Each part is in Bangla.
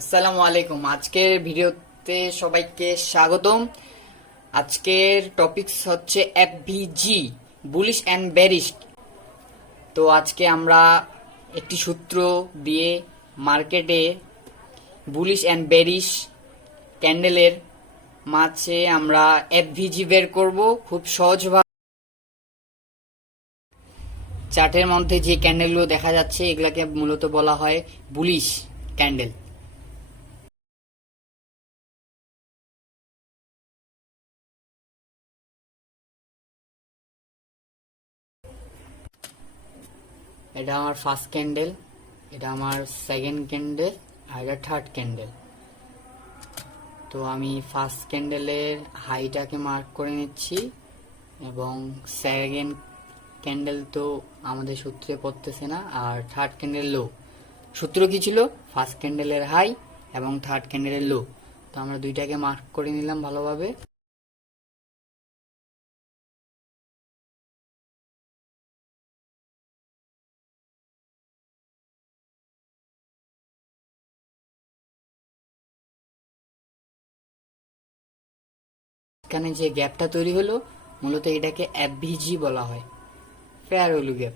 আসসালামু আলাইকুম। আজকের ভিডিওতে সবাইকে স্বাগতম। আজকের টপিকস হচ্ছে এফভিজি, বুলিশ অ্যান্ড বেরিশ। তো আজকে আমরা একটি সূত্র দিয়ে মার্কেটে বুলিশ অ্যান্ড বেরিশ ক্যান্ডেলের মাঝে আমরা এফভিজি বের করব খুব সহজভাবে। চার্টের মধ্যে যে ক্যান্ডেলগুলো দেখা যাচ্ছে এগুলাকে মূলত বলা হয় বুলিশ ক্যান্ডেল। এটা আমার ফার্স্ট ক্যান্ডেল, এটা আমার সেকেন্ড ক্যান্ডেল, আর এটা থার্ড ক্যান্ডেল। তো আমি ফার্স্ট ক্যান্ডেলের হাইটাকে মার্ক করে নিচ্ছি এবং সেকেন্ড ক্যান্ডেল তো আমাদের সূত্রে পড়তেছে না, আর থার্ড ক্যান্ডেল লো। সূত্র কি ছিল? ফার্স্ট ক্যান্ডেলের হাই এবং থার্ড ক্যান্ডেলের লো। তো আমরা দুইটাকে মার্ক করে নিলাম ভালোভাবে। এখানে যে গ্যাপটা তৈরি হলো মূলত এটাকে এফভিজি বলা হয়, fair value gap.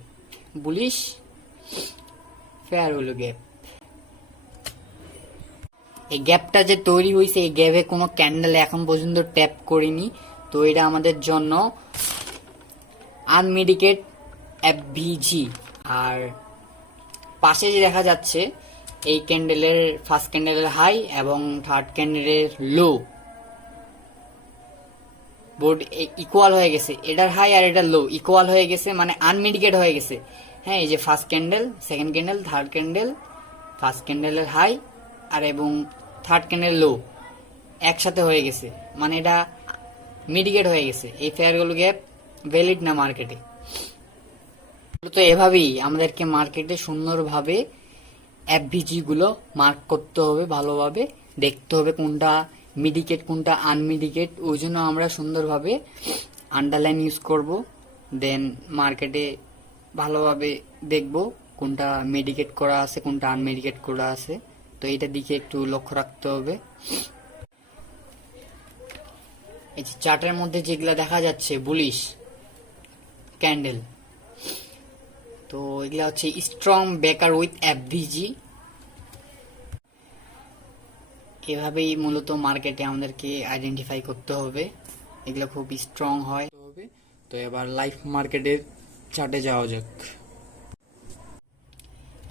Bullish fair value gap. এই গ্যাপটা যে তৈরি হয়েছে, এই গ্যাপে কোনো ক্যান্ডেল এখন পর্যন্ত ট্যাপ করিনি। তো এটা আমাদের জন্য আনমিডিকেট এফভিজি। আর পাশে যে দেখা যাচ্ছে এই ক্যান্ডেলের ফার্স্ট ক্যান্ডেলের হাই এবং থার্ড ক্যান্ডেলের লো বোর্ড ইকুয়াল হয়ে গেছে। এটার হাই আর এটার লো ইকুয়াল হয়ে গেছে, মানে আনমিডিকেট হয়ে গেছে। হ্যাঁ, এই যে first candle, second candle, third candle, first ক্যান্ডেলের হাই আর এবং থার্ড ক্যান্ডেল লো একসাথে হয়ে গেছে, মানে এটা মিডিকেট হয়ে গেছে। এই ফেয়ারগুলো গ্যাপ ভ্যালিড না মার্কেটে। তো এভাবেই আমাদেরকে মার্কেটে সুন্দরভাবে এফভিজি গুলো মার্ক করতে হবে, ভালোভাবে দেখতে হবে কোনটা মিডিকেট কোনটা আনমিডিকেট। ওই জন্য আমরা সুন্দরভাবে আন্ডারলাইন ইউজ করব। দেন মার্কেটে ভালোভাবে দেখব কোনটা মেডিকেট করা আছে কোনটা আনমেডিকেট করা আছে। তো এইটার দিকে একটু লক্ষ্য রাখতে হবে। এই যে চার্টের মধ্যে যেগুলা দেখা যাচ্ছে বুলিশ ক্যান্ডেল, তো এগুলা হচ্ছে স্ট্রং বেকার উইথ এফভিজি। এভাবেই মূলত মার্কেটে আমাদেরকে আইডেন্টিফাই করতে হবে, এগুলো খুব স্ট্রং হয়। তো এবার লাইভ মার্কেটের চার্টে যাওয়া যাক।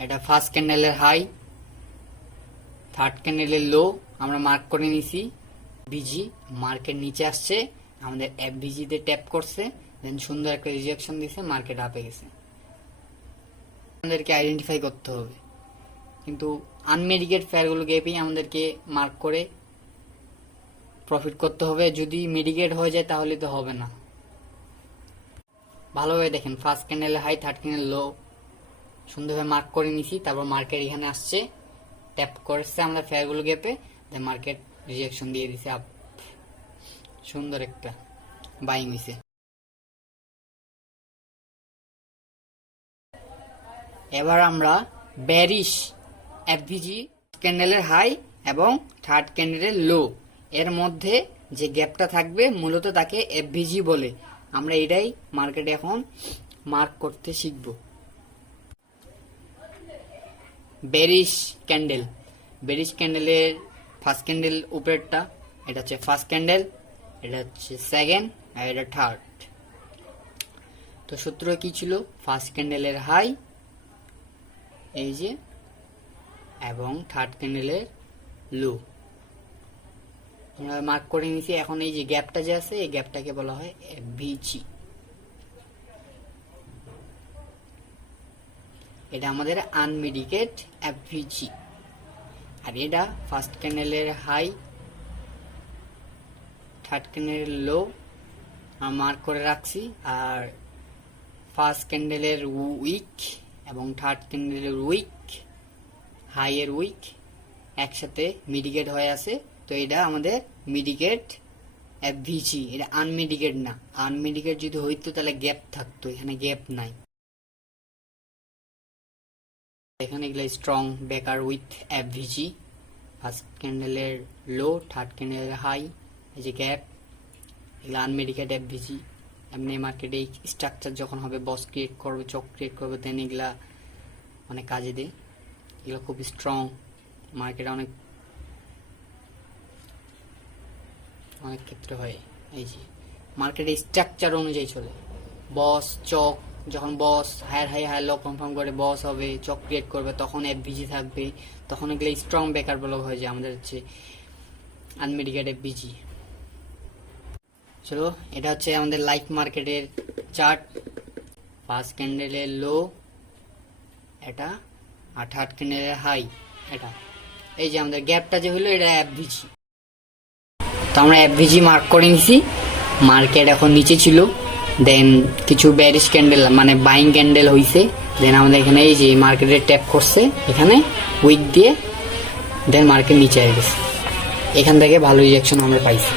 এটা ফার্স্ট ক্যান্ডেলের হাই, থার্ড ক্যান্ডেলের লো আমরা মার্ক করে নিছি। বিজি মার্কেট নিচে আসছে, আমাদের এফভিজি তে ট্যাপ করছে, দেন সুন্দর একটা রিজেকশন দিছে, মার্কেট আপে গেছে। আমাদেরকে আইডেন্টিফাই করতে হবে, কিন্তু আনমেডিকেট ফেয়ারগুলো গ্যাপেই আমাদেরকে মার্ক করে প্রফিট করতে হবে। যদি মেডিকেট হয়ে যায় তাহলে তো হবে না। ভালোভাবে দেখেন, ফার্স্ট ক্যান্ডেলের হাই, থার্ড ক্যান্ডেল লো সুন্দরভাবে মার্ক করে নিছি। তারপর মার্কেট এখানে আসছে, ট্যাপ করছে আমরা ফেয়ারগুলো গ্যাপে, দেন মার্কেট রিজেকশন দিয়ে দিছে আপ। সুন্দর একটা বাইং হইছে। এবার আমরা বেরিশ এফভিজি ক্যান্ডেলের হাই এবং থার্ড ক্যান্ডেলের লো এর মধ্যে যে গ্যাপটা থাকবে মূলত তাকে এফভিজি বলে। আমরা এটাই মার্কেটে এখন মার্ক করতে শিখব। বেরিশ ক্যান্ডেল, বেরিশ ক্যান্ডেলের ফার্স্ট ক্যান্ডেল উপরেরটা, এটা হচ্ছে ফার্স্ট ক্যান্ডেল, এটা হচ্ছে সেকেন্ড আর এটা থার্ড। তো সূত্র কি ছিল? ফার্স্ট ক্যান্ডেলের হাই এই যে, এবং থার্ড ক্যান্ডেলের লো আমরা মার্ক করে নিয়েছি। এখন এই যে গ্যাপটা যে আছে এই গ্যাপটাকে বলা হয় এফভিজি। এটা আমাদের আনমিডিকেট এফভিজি। আর এটা ফার্স্ট ক্যান্ডেলের হাই, থার্ড ক্যান্ডেলের লো মার্ক করে রাখছি, আর ফার্স্ট ক্যান্ডেলের উইক এবং থার্ড ক্যান্ডেলের উইক, হাই এর উইক একসাথে মিডিকেট হয়ে আছে। তো এটা আমাদের মিডিকেট এফভিজি, এটা আনমিডিকেট না। আনমিডিকেট যদি হইতো তাহলে গ্যাপ থাকতো, এখানে গ্যাপ নাই। এখানে এগুলো strong breaker with FVG. First ক্যান্ডেলের লো, থার্ড ক্যান্ডেলের হাই, এই যে গ্যাপ, এগুলো আনমেডিকেট এফভিজি। এমনি মার্কেটে এই স্ট্রাকচার যখন হবে, বস ক্রিয়েট করবে, চক ক্রিয়েট করবে, দেন এগুলা অনেক কাজে দেয়। এগুলো খুব স্ট্রং, মার্কেটে অনেক অনেক ক্ষেত্রে হয়। এই যে মার্কেটে স্ট্রাকচার অনুযায়ী চলে, বস চক, যখন BOS higher high higher low confirm করে বস হবে, চক ক্রিয়েট করবে, তখন এফভিজি থাকবে, তখন এগুলো স্ট্রং বেকার ব্লক হয়ে যায় আমাদের হচ্ছে আনমেডিকেট এফভিজি। চলো, এটা হচ্ছে আমাদের লাইভ মার্কেটের চার্ট। ফার্স্ট ক্যান্ডেলের লো এটা, আর থার্ড ক্যান্ডেলের হাই এটা। এই যে আমাদের গ্যাপটা যে হলো, এটা এফভিজি। তো আমরা এফভিজি মার্ক করে নিছি। মার্কেট এখন নিচে ছিল, দেন কিছু ব্যারিশ ক্যান্ডেল মানে বাইং ক্যান্ডেল হইছে, দেন আমাদের এখানে এই যে মার্কেটে ট্যাপ করছে এখানে উইক দিয়ে, দেন মার্কেট নিচে হয়ে গেছে। এখান থেকে ভালো রিঅ্যাকশন আমরা পাইছি।